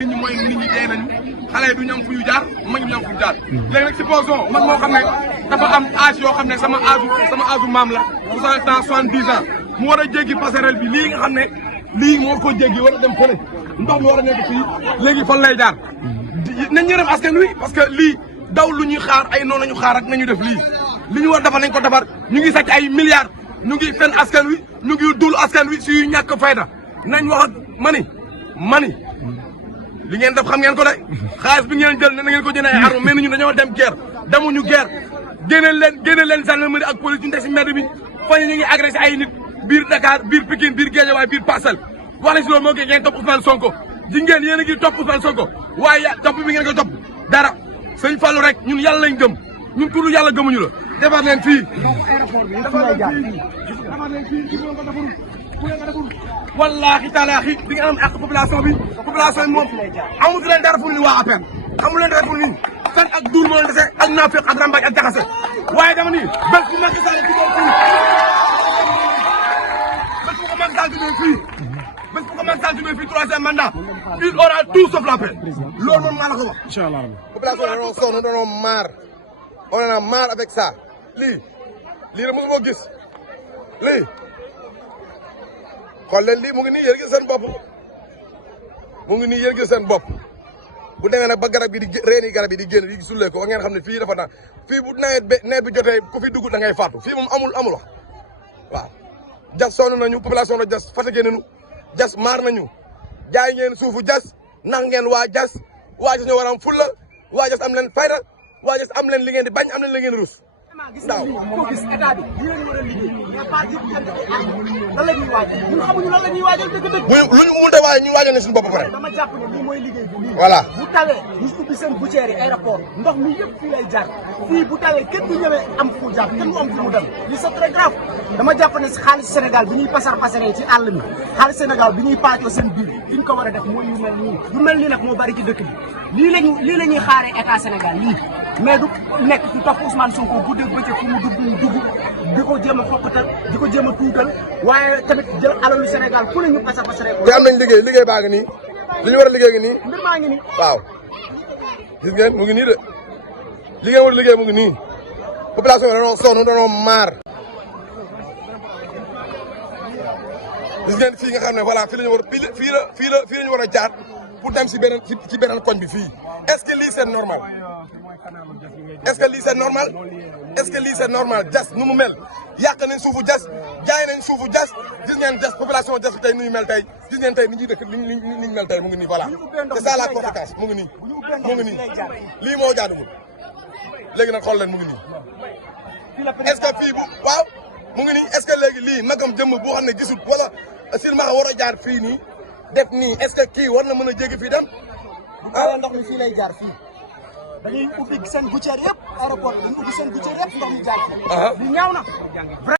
nit ñi mooy nit ñi dee nañu xale yi du ñu am fu ñu jaar mag ñu am fu ñu jaar léegi nag supposons man moo xam ne dafa am âge yoo xam ne sama âge maam la 60 ans 70 ans mu war a jéggi passerelle bi lii nga xam ne lii moo ko jéggi war a dem fële ndox mi war a nekk fii léegi fan lay jaar nañ ñërëm askan wi parce que lii daw lu ñuy xaar ay noonu nañu xaar ak nañu def lii li ñu war defar nañ ko defar ñu ngi sàcc ay milliards ñu ngi fen askan wi ñu ngi dul askan wi suy ñàkk fayda nañ wax ak mani li ngeen def xam ngeen ko de xaalis bi ngeen jël ne na ngeen ko jëndee ay armes mais ñun dañoo dem guerre demuñu guerre génne leen gendarmerie ak police ñu teg si mbedd bi fañ ñu ngi agressé ay nit biir Dakar biir Pikine biir Guédiawaye biir Parcelles wax nañ si loolu moo koy ngeen topp Ousmane Sonko ji ngeen yéen a ngi topp Ousmane Sonko waaye topp bi ngeen ko topp dara sëñ Fallou rek ñun yàlla lañ gëm ñun ku dul yàlla gëmuñu la defar leen fii wallaahi taalaahi di nga am ak population bi moom amu leen dara pour ni waa APR amu leen dara pour ni fen ak duur moo dese ak naafeq ak rambaaj ak jaxase waaye dama ni bés bu Macky Sall duggee fii bés bu ko Macky Sall duggee fii bés bu ko Macky Sall duggee fii troisième mandat il aura tout sauf la paix loolu moom maa la ko wax. Inch'Allah. population dañoo sonn dañoo marre on en a marre avec ça lii la mosu moo gis lii xool leen lii mu ngi nii yéen gis seen bopp mu ngi nii yéen gis seen bopp bu demee nag ba garab gi di reeni garab yi di génn di sullee ko ngeen xam ne fii dafa naan fii bu nawet bi jotee ku fi dugg da ngay faatu fii moom amul wax waaw jas sonn nañu population la jas fatigué nañu jas maar nañu jaay ngeen suufu jas nax ngeen waa jas ñoo war a am fulla waa jas am leen fayda waa jas am leen li ngeen di bañ am leen li ngeen rus waaw ko gis état bi lii lañ war a liggéey mais pas di jënd ay armes lan la ñuy waajal ñun xamuñu lan la ñuy waajal dëgg-dëgg. lu ñu mënut a waajal ñu waajal ne suñu bopp pare. dama jàpp ne lii mooy liggéey bi lii. voilà bu tawee ñu ubbi seen gouttière yi aéroport ndox mi yëpp fii lay jaar fii bu tawee kenn du ñëwee am fu jaar kenn du am fu mu dem lii c'est très grave dama jàpp ne si xaalis Sénégal bi ñuy pasaree ci àll mi xaalis Sénégal bi ñuy paacoo seen biir fi ñu ko war a def mooy yu mel nii yu mel nii nag moo bari ci dëkk bi lii la ñuy xaaree état Sénégal lii mais du nekk ci topp Ousmane Sonko guddeeg bëccëg fu mu dugg di ko jéem a fokkatal di ko jéem a tuutal waaye tamit jël alalu Sénégal fu ne ñu pasaree ko. te am nañ liggéey baa ngi nii li ñu war a liggéey ngi nii. mbir maa ngi nii. waaw gis ngeen mu ngi nii de liggéey war a liggéey mu ngi nii population bi dañoo sonn dañoo maar. gis ngeen fii nga xam ne voilà fii la ñu war fii la ñu war a jaar pour dem si beneen koñ bi fii est-ce que lii c'est normal est-ce que lii c'est normal est-ce que lii c'est normal jas nu mu mel yàq nañ suufu jas jaay nañ suufu jas gis ngeen jas population jas tey nu ñu mel tey gis ngeen tey ni ñuy dëkk ni ñu mel tey mu ngi nii voilà c'est ça la conséquence mu ngi nii lii moo jaaduwul léegi nag xool leen mu ngi nii est-ce que fii bu waaw mu ngi nii est-ce que léegi lii magam jëmm boo xam ne gisul wala silmaxa war a jaar fii nii def nii est-ce que kii war na mën a jéggi fii dem ndox mi fii lay jaar fii dañuy ubbi seen gouttière yëpp aéroport dañuy ubbi seen gouttière yëpp ndox mi jaar fii. li ñaaw na.